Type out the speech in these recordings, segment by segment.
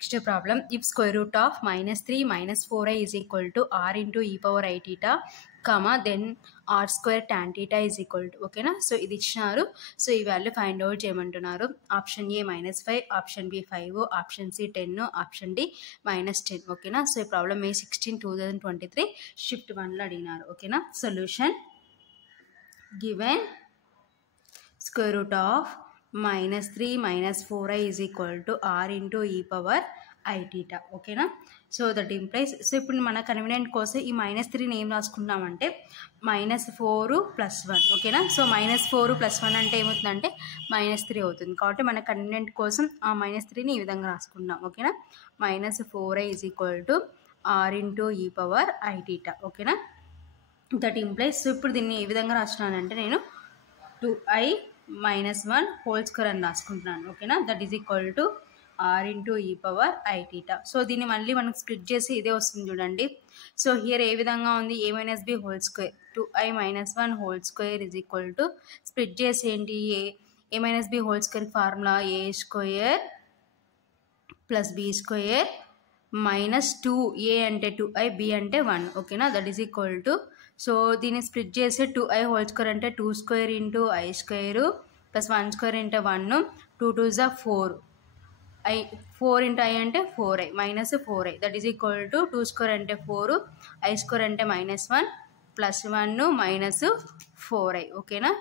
Next problem, if square root of -3 minus 4i is equal to r into e power I theta, comma, then r square tan theta is equal to, ఓకేనా. So ఇది ఇచ్చినారు. So ఈ value find out చేయమంటున్నారు. Option A -5, option B 5, option C 10, option D -10, ఓకేనా. So ఈ problem మే 16, 2023 shift 1లో అడిగినారు, ఓకేనా. Solution given square root of -3 minus 4i is equal to r into e power I theta, ఓకేనా. So that implies, so ఇప్పుడు మన convenient కోసం ఈ -3ని ఏం రాసుకుంటామంటే -4 + 1, ఓకేనా. సో -4 + 1 అంటే ఏమవుతుందంటే -3 అవుతుంది. కాబట్టి మన కన్వీనియంట్ కోసం ఆ -3ని ఈ విధంగా రాసుకుంటాం, ఓకేనా. -4i is equal to r into e power I theta, ఓకేనా. దట్ ఇంప్లైస్, సో ఇప్పుడు దీన్ని ఏ విధంగా రాసినానంటే నేను 2i - 1 హోల్ స్క్వేర్ అని రాసుకుంటున్నాను, ఓకేనా. That is equal to r into e power I theta. So దీన్ని మళ్ళీ మనం స్ప్లిట్ చేసి ఇదే వస్తుంది చూడండి. సో హియర్ ఏ విధంగా ఉంది, a - b whole square, 2i - 1 whole square is equal to split చేసి ఏంటి, a - b whole square formula a square plus b square -2, a అంటే 2i, b అంటే 1, ఓకేనా. That is equal to, so దీన్ని split చేసి 2i whole square అంటే 2 square into i square plus 1 square into 1, 2 2 = 4, 4 into i అంటే 4i -4i, that is equal to 2 square అంటే 4, i square అంటే -1 plus 1 -4i, ఓకేనా.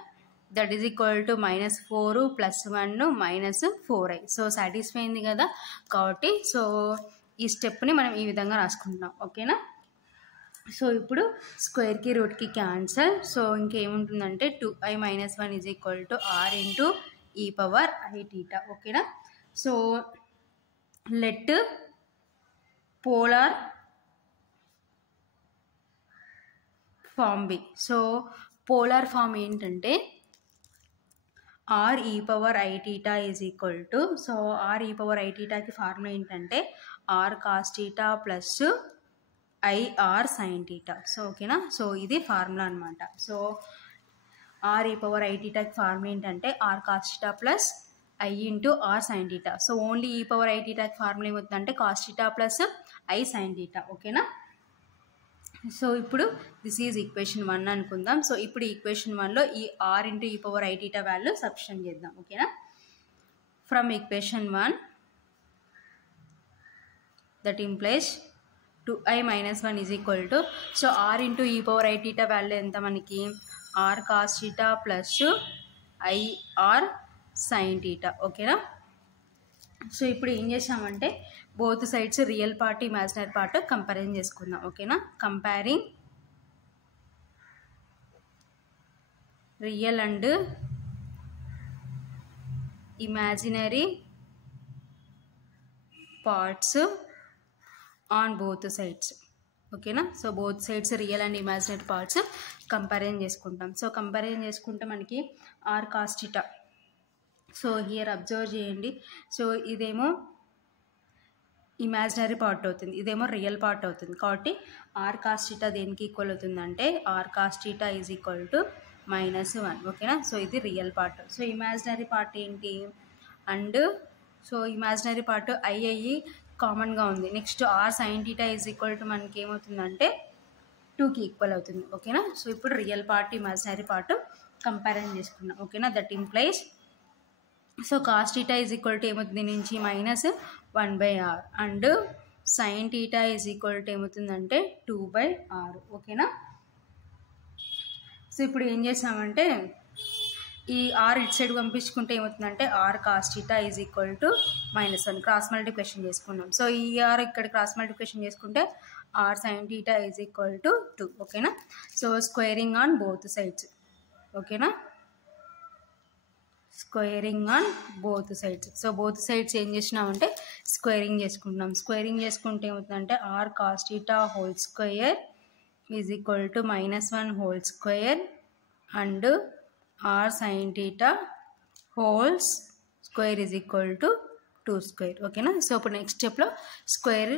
That is equal to -4 + 1 -4i. So satisfy అయింది కదా. కాబట్టి so ఈ stepney మనం ఈ విధంగా రాసుకుంటున్నాం, ఓకేనా. సో ఇప్పుడు స్క్వేర్కి రూట్కి క్యాన్సల్. సో ఇంకేముంటుందంటే 2i - 1 is equal to r into e power I theta, ఓకేనా. So let polar form be. So polar form ఏంటంటే r e power I theta is equal to, so r e power I thetaకి formula ఏంటంటే r cos theta plus IR sin theta. So ఓకేనా. So ఇది formula అనమాట. So r e power I thetaకి formula ఏంటంటే r cos theta plus I into r sin theta. So only e power I thetaకి formula ఏమవుతుందంటే cos theta plus I sin theta, ఓకేనా. So ఇప్పుడు this is equation 1 అనుకుందాం. So ఇప్పుడు equation 1లో ఈ r into e power I theta value substitute చేద్దాం, ఓకేనా. From equation 1 that implies 2i - 1 is equal to, so r into e power I theta value ఎంత మనకి, r cos theta plus IR sin theta, ఓకేనా. So ఇప్పుడు ఏం చేసామంటే both sides real part imaginary part comparison చేసుకుందాం, ఓకేనా. Comparing real and imaginary parts on both sides, ఓకేనా. So both sides real and imaginary parts comparison చేసుకుంటాం. So comparison చేసుకుంటే మనకి r cos theta, so here observe చేయండి. So ఇదేమో imaginary part అవుతుంది, ఇదేమో రియల్ పార్ట్ అవుతుంది. కాబట్టి r cos theta దేనికి ఈక్వల్ అవుతుందంటే r cos theta is equal to -1, ఓకేనా. సో ఇది real part. So imaginary part ఏంటి, and so imaginary part i కామన్గా ఉంది. Next r sin theta is equal to మనకి ఏమవుతుందంటే 2కి ఈక్వల్ అవుతుంది, ఓకేనా. సో ఇప్పుడు real part imaginary part comparison చేసుకున్నాం, ఓకేనా. That implies, so cos theta is equal to ఏమవుతుంది నుంచి -1/r and sin theta is equal to ఏమవుతుందంటే 2/r, ఓకేనా. సో ఇప్పుడు ఏం చేసామంటే ఈ r ఇటు సైడ్ పంపించుకుంటే ఏమవుతుందంటే r cos theta is equal to -1 cross multiplication చేసుకున్నాం. సో ఈ r ఇక్కడ క్రాస్ మల్టిప్లికేషన్ చేసుకుంటే r sin theta is equal to 2, ఓకేనా. So squaring on both sides, ఓకేనా. Squaring on both sides. So both sides ఏం చేసినామంటే squaring చేసుకుంటున్నాం. Squaring చేసుకుంటే ఏమవుతుందంటే r cos theta whole square is equal to -1 whole square and r sin theta whole square is equal to 2 square, ఓకేనా. So ఇప్పుడు next స్టెప్లో square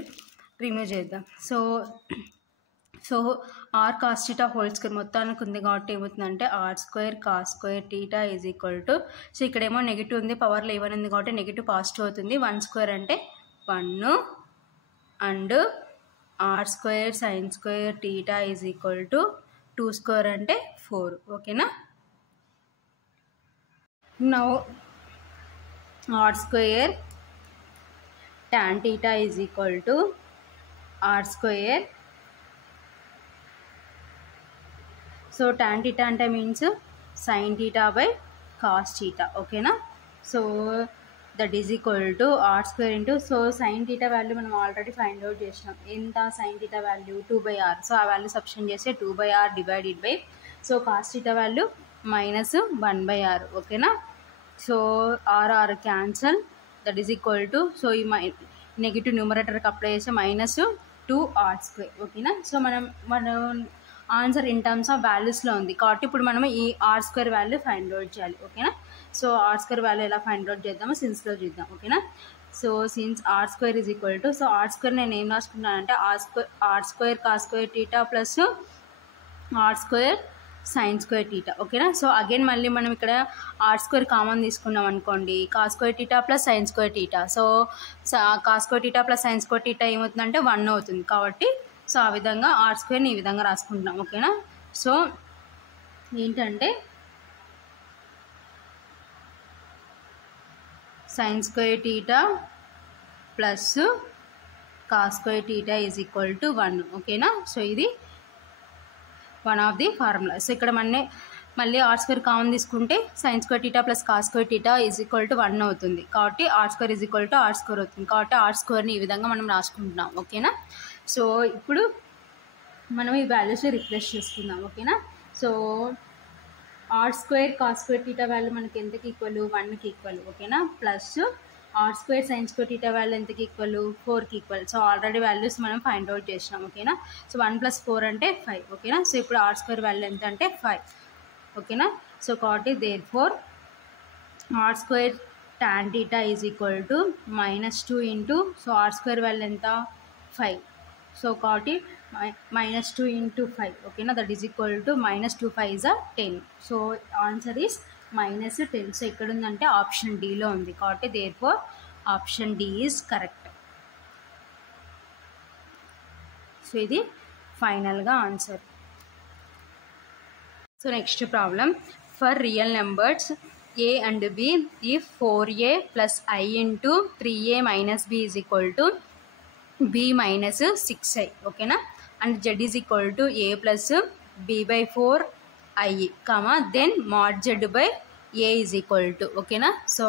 remove చేద్దాం. So r cos theta whole square మొత్తానికి ఉంది కాబట్టి ఏమవుతుందంటే r² cos² theta is equal to, so ఇక్కడేమో negative ఉంది, పవర్లో ఏమైనా ఉంది కాబట్టి నెగిటివ్ పాజిటివ్ అవుతుంది. 1² అంటే 1 and r square sin square theta is equal to 2 square అంటే 4. ఓకేనా. Now r square tan theta is equal to r square. So tan theta అంటే means sin theta by cos theta. ఓకేనా. So that is equal to r square into, so sin theta value మనం already find out చేసినాం. ఎంత sin theta value 2/r. So ఆ value substitute చేస్తే 2/r divided by, so cos theta value -1/r. ఓకేనా. So r cancel, that is equal to, so ఈ negative న్యూమరేటర్కి apply చేస్తే -2r². ఓకేనా. So మనం ఆన్సర్ ఇన్ టర్మ్స్ ఆఫ్ వాల్యూస్లో ఉంది కాబట్టి ఇప్పుడు మనం ఈ r² వాల్యూ ఫైండ్ అవుట్ చేయాలి. ఓకేనా. సో r² వాల్యూ ఎలా ఫైండ్ అవుట్ చేద్దామో సిన్స్లో చూద్దాం. ఓకేనా. So since r² is equal to, so r² నేను ఏం రాసుకుంటానంటే r² cos² θ plus r² sin square theta. ఓకేనా. సో అగైన్ మళ్ళీ మనం ఇక్కడ r² కామన్ తీసుకున్నాం అనుకోండి, cos² θ plus sin square theta. So cos² θ plus sin square theta ఏమవుతుందంటే 1 అవుతుంది. కాబట్టి సో ఆ విధంగా r² ఈ విధంగా రాసుకుంటున్నాం. ఓకేనా. సో ఏంటంటే sin square theta plus cos² theta is equal to 1. ఓకేనా. సో ఇది one of the formula. So ఇక్కడ మళ్ళీ r² కామన్ తీసుకుంటే sin square theta plus cos² theta is equal to 1 అవుతుంది. కాబట్టి r² is equal to r² అవుతుంది. కాబట్టి r²ని ఈ విధంగా మనం రాసుకుంటున్నాం. ఓకేనా. సో ఇప్పుడు మనం ఈ వాల్యూస్ని రిప్లేస్ చేసుకుందాం. ఓకేనా. So r² cos² theta value మనకి ఎంతకి ఈక్వల్, 1కి ఈక్వల్. ఓకేనా. Plus r² sin square theta value ఎంతకి ఈక్వల్, 4కి ఈక్వల్. సో ఆల్రెడీ వాల్యూస్ మనం ఫైండ్ అవుట్ చేసినాం. ఓకేనా. సో 1 + 4 అంటే 5. ఓకేనా. సో ఇప్పుడు r² వాల్యూ ఎంత అంటే 5. ఓకేనా. సో కాబట్టి therefore r² tan theta is equal to -2 into, so r² value ఎంత 5. సో కాబట్టి -2 ఇంటూ 5. ఓకేనా. That is equal to -2 5 is 10. So answer is -10. So ఇక్కడ ఉందంటే ఆప్షన్ డిలో ఉంది. కాబట్టి therefore option D is correct. So ఇది ఫైనల్గా answer. So next problem, for real numbers a and b if 4a plus i into 3a minus b is equal to b minus 6i. ఓకేనా. And z is equal to a plus b by 4 i, then mod z by a is equal to. ఓకేనా. So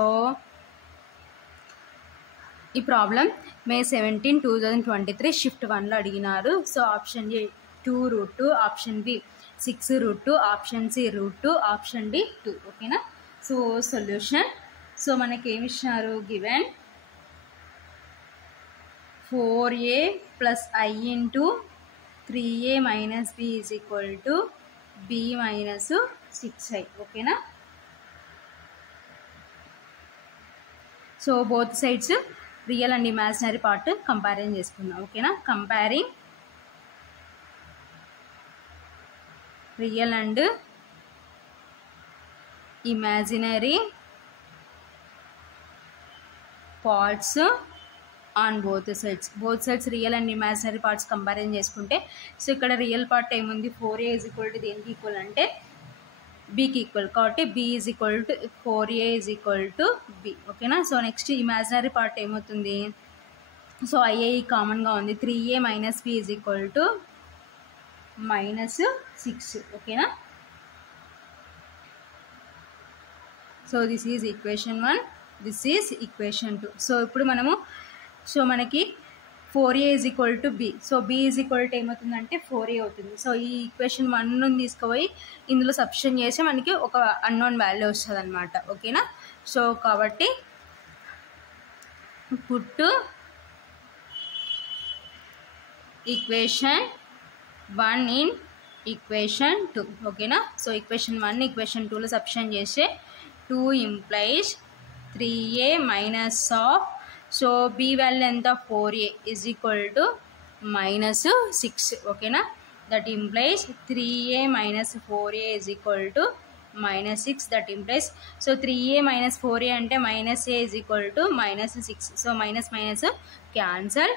ఈ problem May 17, 2023 shift 1లో అడిగినారు. So option A 2√2, option B 6√2, option C √2, option D 2. ఓకేనా. So solution, so మనకి ఏమి ఇచ్చినారు, given 4a plus i into 3a minus b is equal to b minus 6i. ఓకేనా. So both sides real and imaginary part comparison చేసుకుందాం. ఓకేనా. Comparing real and imaginary parts on both sides real and imaginary parts comparison చేసుకుంటే, so ఇక్కడ real part ఏముంది, 4a is equal to దేనికి equal అంటే బీకి equal. కాబట్టి b is equal to 4a is equal to b. ఓకేనా. So next imaginary part ఏమవుతుంది, so IA కామన్గా ఉంది, 3a minus b is equal to -6. ఓకేనా. So this is equation 1, this is equation 2. So ఇప్పుడు మనము, సో మనకి 4a is equal to b. So b is equal to ఏమవుతుందంటే 4a అవుతుంది. So ఈ ఈక్వేషన్ 1 తీసుకుపోయి ఇందులో సబ్స్టిట్యూట్ చేసి మనకి ఒక అన్నోన్ వాల్యూ వస్తుంది అనమాట. ఓకేనా. సో కాబట్టి పుట్ ఈక్వేషన్ 1 ఇన్ ఈక్వేషన్ 2. ఓకేనా. సో ఈక్వేషన్ 1 ఈక్వేషన్ 2లో సబ్స్టిట్యూట్ చేస్తే 2 implies 3a minus of, so b value ఎంత 4a ఈజ్ ఈక్వల్ టు -6. ఓకేనా. That implies 3a minus 4a is equal to minus 6, that implies, so 3a minus 4a అంటే minus a is equal to minus 6, so minus minus cancel,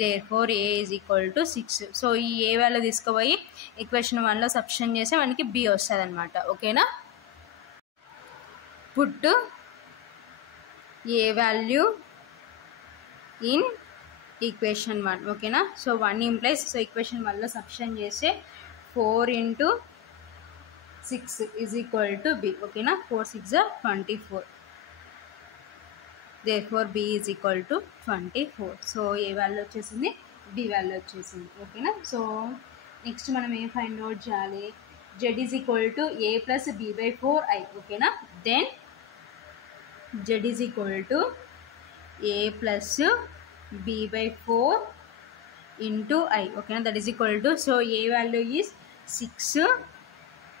therefore a is equal to 6. So ఈ a value తీసుకుపోయి equation 1లో substitute చేస్తే మనకి b వస్తుంది అనమాట. ఓకేనా, put a value in equation 1. ఓకేనా, సో 1 ఇంప్లైస్, సో ఈక్వేషన్ 1లో సబ్స్టిట్యూట్ చేస్తే 4 into 6 is equal to b. ఓకేనా, 4 6 are 24, therefore b is equal to 24. So a value వచ్చేసింది, b వాల్యూ వచ్చేసింది. ఓకేనా, సో నెక్స్ట్ మనం ఏం ఫైండ్ అవుట్ చేయాలి, z is equal to a plus b by 4i. ఓకేనా, then z is equal to a plus b by 4 into i. ఓకేనా, that is equal to, so a value is 6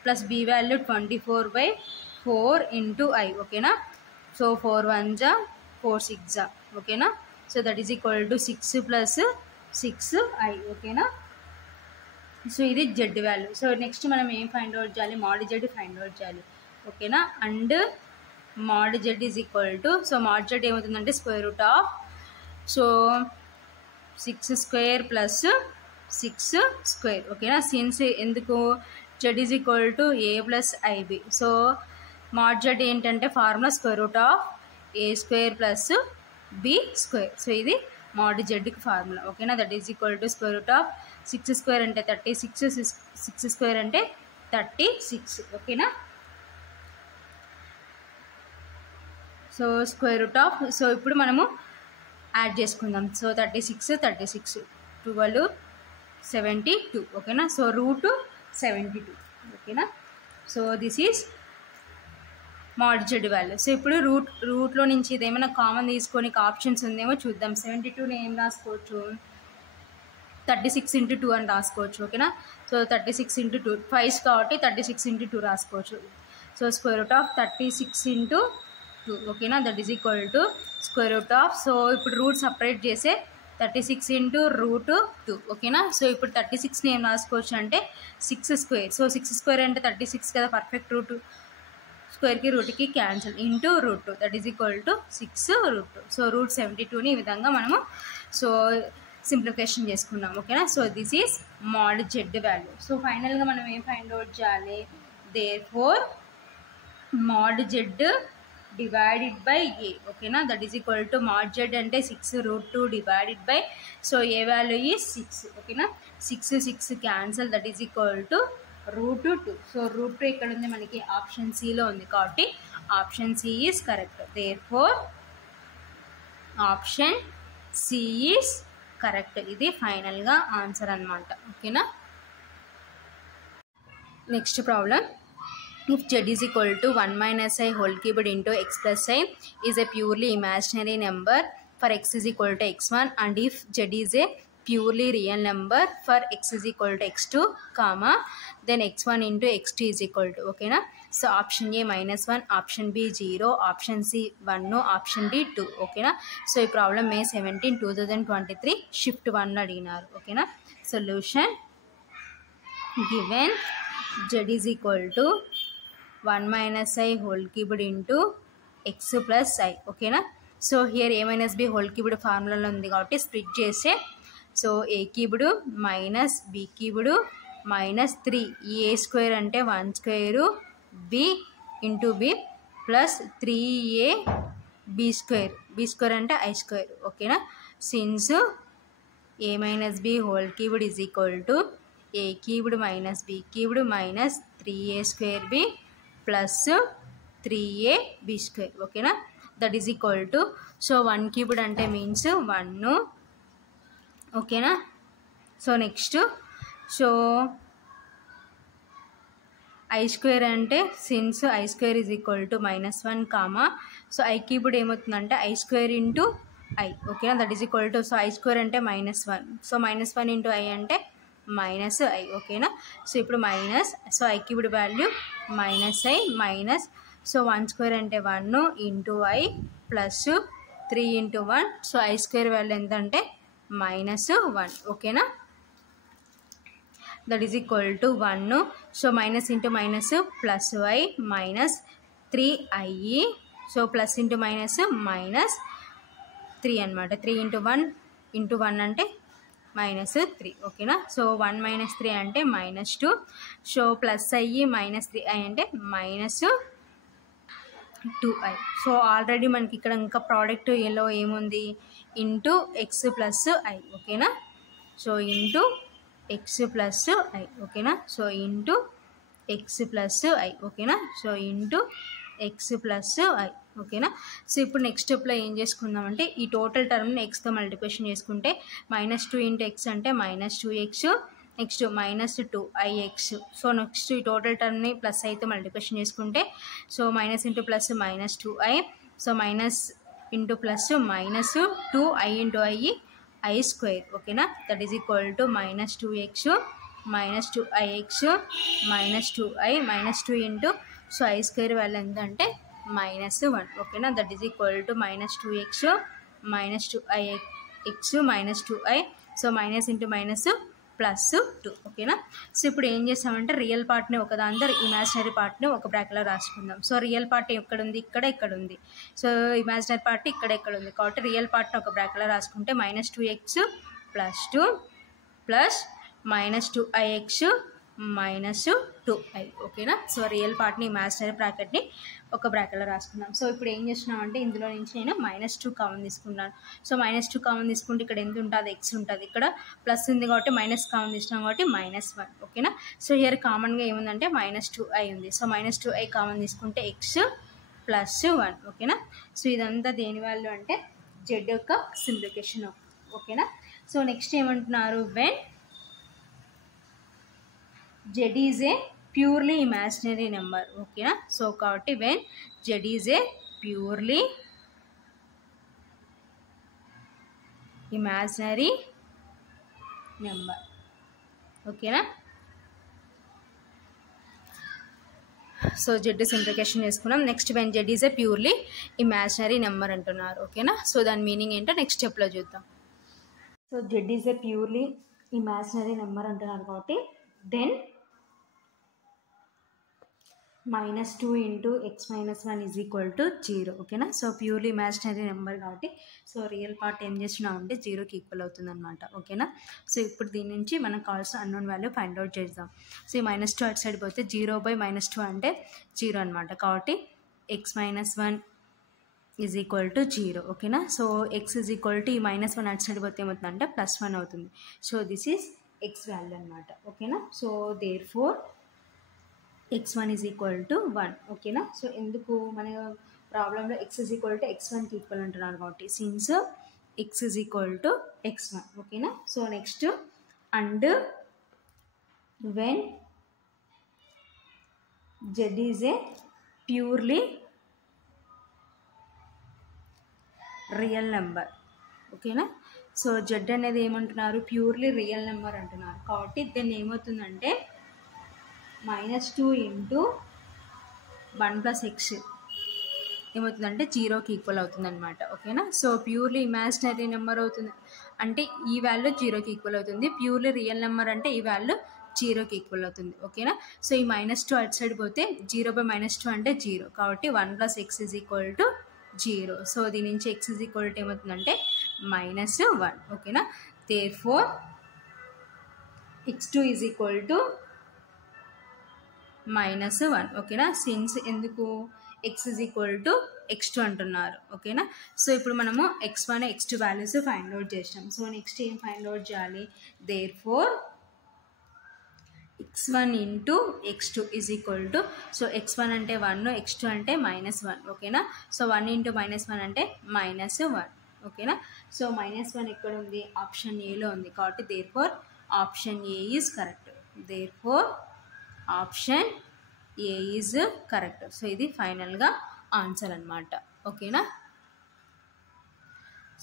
plus b value 24 by 4 into i. ఓకేనా, so 4 1 ja 4 6 ja. ఓకేనా, so that is equal to 6 plus 6i. ఓకేనా, so ఇది z value. So next మనం ఏం find out చేయాలి, mod z find out చేయాలి. ఓకేనా, and mod z is equal to, so mod z ఏమవుతుందంటే square root of, so 6 square plus 6 square. ఓకేనా, since ఎందుకు z is equal to a plus ib, so mod z ఏంటంటే formula square root of a square plus b square. So ఇది mod zకి formula. ఓకేనా, that is equal to square root of 6 square అంటే 36, 6 square అంటే 36. ఓకేనా, so square root of, so ఇప్పుడు మనము add చేసుకుందాం. So 36 36 12 72. ఓకేనా, సో రూట్ 72. ఓకేనా, so this is mod z value. So ఇప్పుడు రూట్లో నుంచి ఇదేమైనా కామన్ తీసుకొని ఆప్షన్స్ ఉందేమో చూద్దాం. 72ని ఏం రాసుకోవచ్చు, 36 into 2 అని రాసుకోవచ్చు. ఓకేనా, సో 36 into 2 5 కాబట్టి 36 into 2 రాసుకోవచ్చు. So square root of 36 into 2. ఓకేనా, that is equal to square root of, so ఇప్పుడు రూట్ సపరేట్ చేసే 36 into root 2. ఓకేనా, సో ఇప్పుడు 36ని ఏం రాసుకోవచ్చు అంటే 6 స్క్వేర్, సో 6 స్క్వేర్ అంటే 36 కదా, పర్ఫెక్ట్ రూట్, స్క్వేర్కి రూట్కి cancel, into root 2, that is equal to 6 root 2. So root 72ని ఈ విధంగా మనము సో సింప్లిఫికేషన్ చేసుకున్నాం. ఓకేనా, so this is mod z value. So ఫైనల్గా మనం ఏం ఫైండ్ అవుట్ చేయాలి, therefore mod z divided by a. ఓకేనా, that is equal to mod z అంటే 6 root 2 divided by, so a value is 6. ఓకేనా, 6 6 cancel, that is equal to root 2. So root 2 ఇక్కడ ఉంది మనకి, ఆప్షన్ సిలో ఉంది కాబట్టి option C is correct. Therefore option C is correct. ఇది ఫైనల్గా ఆన్సర్ అనమాట. ఓకేనా, next problem, if z is equal to 1 minus i whole cubed into x plus i is a purely imaginary number for x is equal to x1, and if z is a purely real number for x is equal to x2, comma, then x1 into x2 is equal to. ఓకేనా, so option A -1, option B 0, option C 1, option D 2. ఓకేనా, so ఈ problem May 17, 2023 shift 1లో అడిగినారు. ఓకేనా, solution given z is equal to 1 minus i whole cubed into x plus i. ఓకేనా, so here a minus b whole cubed ఫార్ములాలో ఉంది కాబట్టి split చేస్తే, so a cubed minus b cubed minus 3, a square అంటే 1 square, b into b plus 3a b square అంటే i square. ఓకేనా, since a minus b whole cubed is equal to a cubed minus b cubed minus 3a square b plus 3ab square. ఓకేనా, that is equal to, so 1 cubed అంటే means 1. ఓకేనా, so next, so i square అంటే since i square is equal to -1, comma, so i cubed ఏమవుతుందంటే i square into i. ఓకేనా, that is equal to, so i square అంటే -1, so -1 into i అంటే -i. ఓకేనా, so ఇప్పుడు minus, so i cubed value -i minus, so 1 square అంటే 1 into I plus 3 into 1, so i square value ఎంత అంటే -1. ఓకేనా, that is equal to 1. So minus into minus plus y minus 3i. So plus into minus minus 3 అనమాట. 3 into 1 అంటే -3. ఓకేనా. So 1 - 3 అంటే -2. So plus అయ్యి -3i అంటే -2i. సో ఆల్రెడీ మనకి ఇక్కడ ఇంకా ప్రోడక్ట్ ఏలో ఏముంది, ఇంటూ ఎక్స్ ప్లస్ ఐ. ఓకేనా. So into x plus i. ఓకేనా. So into x plus i. ఓకేనా. So into x plus i. ఓకేనా. సో ఇప్పుడు నెక్స్ట్ స్టెప్లో ఏం చేసుకుందామంటే ఈ టోటల్ టర్మ్ని ఎక్స్తో మల్టిప్లికేషన్ చేసుకుంటే -2 × x అంటే -2x, next -2ix. So next ఈ టోటల్ టర్మ్ని ప్లస్ ఐతో మల్టిప్లికేషన్ చేసుకుంటే so minus into plus -2i. So minus into plus -2i into i square. ఓకేనా. That is equal to -2x -2ix -2i -2 into so i square value ఎంత అంటే -1. ఓకేనా. That is equal to -2x -2ix -2i. So minus into minus +2. ఓకేనా. So ఇప్పుడు ఏం చేస్తామంటే real పార్ట్ని ఒక దాంతో ఇమాజినరీ పార్ట్ని ఒక బ్రాకెట్లో రాసుకుందాం. సో రియల్ పార్ట్ ఎక్కడ ఉంది, ఇక్కడ ఉంది. సో ఇమాజినరీ పార్ట్ ఇక్కడ ఉంది. కాబట్టి రియల్ పార్ట్ని ఒక బ్రాకెట్లో రాసుకుంటే -2x + 2 ప్లస్ -2ix -2i. ఓకేనా. సో రియల్ పార్ట్ని ఇమాజినరీ బ్రాకెట్ని ఒక బ్రాకెట్లో రాసుకున్నాం. సో ఇప్పుడు ఏం చేస్తున్నామంటే ఇందులో నుంచి నేను -2 కామన్ తీసుకున్నాను. సో -2 కామన్ తీసుకుంటే ఇక్కడ ఎంత ఉంటుంది, ఎక్స్ ఉంటుంది. ఇక్కడ ప్లస్ ఉంది కాబట్టి మైనస్ కామన్ తీసుకున్నాం కాబట్టి -1. ఓకేనా. సో హియర్ కామన్గా ఏముందంటే -2i ఉంది. సో -2i కామన్ తీసుకుంటే ఎక్స్ + 1. ఓకేనా. సో ఇదంతా దేని వాల్యూ అంటే జెడ్ యొక్క సింప్లిఫికేషన్. ఓకేనా. సో నెక్స్ట్ ఏమంటున్నారు, when z is a purely imaginary number. ఓకేనా. సో కాబట్టి when z is a purely imaginary number. ఓకేనా. సో జెడ్ సింప్లిఫికేషన్ చేసుకున్నాం. Next when Z is a purely imaginary number అంటున్నారు. ఓకేనా. సో దాని మీనింగ్ ఏంటో నెక్స్ట్ స్టెప్లో చూద్దాం. So Z is a purely imaginary number అంటున్నారు కాబట్టి దెన్ -2 × x - 1 = 0. ఓకేనా. సో ప్యూర్లీ ఇమాజినరీ నెంబర్ కాబట్టి సో రియల్ పార్ట్ ఏం చేస్తున్నామంటే 0కి ఈక్వల్ అవుతుంది అనమాట. ఓకేనా. సో ఇప్పుడు దీని నుంచి మనకు కావాల్సిన అన్నోన్ వాల్యూ ఫైండ్ అవుట్ చేద్దాం. సో ఈ -2 అటు సైడ్ పోతే 0/-2 అంటే 0 అనమాట. కాబట్టి x - 1 = 0. ఓకేనా. సో x ఈ -1 అటు సైడ్ పోతే ఏమవుతుందంటే +1 అవుతుంది. So this is x value అనమాట. ఓకేనా. So therefore x1 = 1. ఓకేనా. సో ఎందుకు మన ప్రాబ్లంలో x x1కి ఈక్వల్ అంటున్నారు కాబట్టి సిన్స్ x x1. ఓకేనా. So next and when z is a purely real number. ఓకేనా. సో z అనేది ఏమంటున్నారు, ప్యూర్లీ రియల్ నెంబర్ అంటున్నారు కాబట్టి దీన్ని ఏమవుతుందంటే -2 × 1 + x ఏమవుతుందంటే 0కి ఈక్వల్ అవుతుంది అనమాట. ఓకేనా. సో ప్యూర్లీ ఇమాజినరీ నెంబర్ అవుతుంది అంటే ఈ వాల్యూ 0కి ఈక్వల్ అవుతుంది. ప్యూర్లీ రియల్ నెంబర్ అంటే ఈ వాల్యూ 0కి ఈక్వల్ అవుతుంది. ఓకేనా. సో ఈ -2 అటు సైడ్ పోతే 0/-2 అంటే 0 కాబట్టి 1 + x = 0. సో దీని నుంచి x ఏమవుతుందంటే -1. ఓకేనా. Therefore x2 = -1. ఓకేనా. సిన్స్ ఎందుకు x x2 అంటున్నారు. ఓకేనా. సో ఇప్పుడు మనము x1 x2 values find out చేసాం. సో నెక్స్ట్ ఏం ఫైండ్ అవుట్ చేయాలి, therefore x1 × x2 so x1 అంటే 1, x2 అంటే -1. ఓకేనా. సో 1 × -1 అంటే -1. ఓకేనా. సో -1 ఎక్కడ ఉంది, ఆప్షన్ ఏలో ఉంది కాబట్టి therefore option A is correct. Therefore option A is correct. So ఇది ఫైనల్గా ఆన్సర్ అనమాట. ఓకేనా.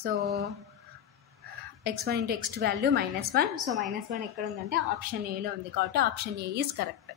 So x1 × x2 value -1. So -1 ఎక్కడ ఉందంటే ఆప్షన్ ఏలో ఉంది కాబట్టి ఆప్షన్ ఏ ఈజ్ కరెక్ట్.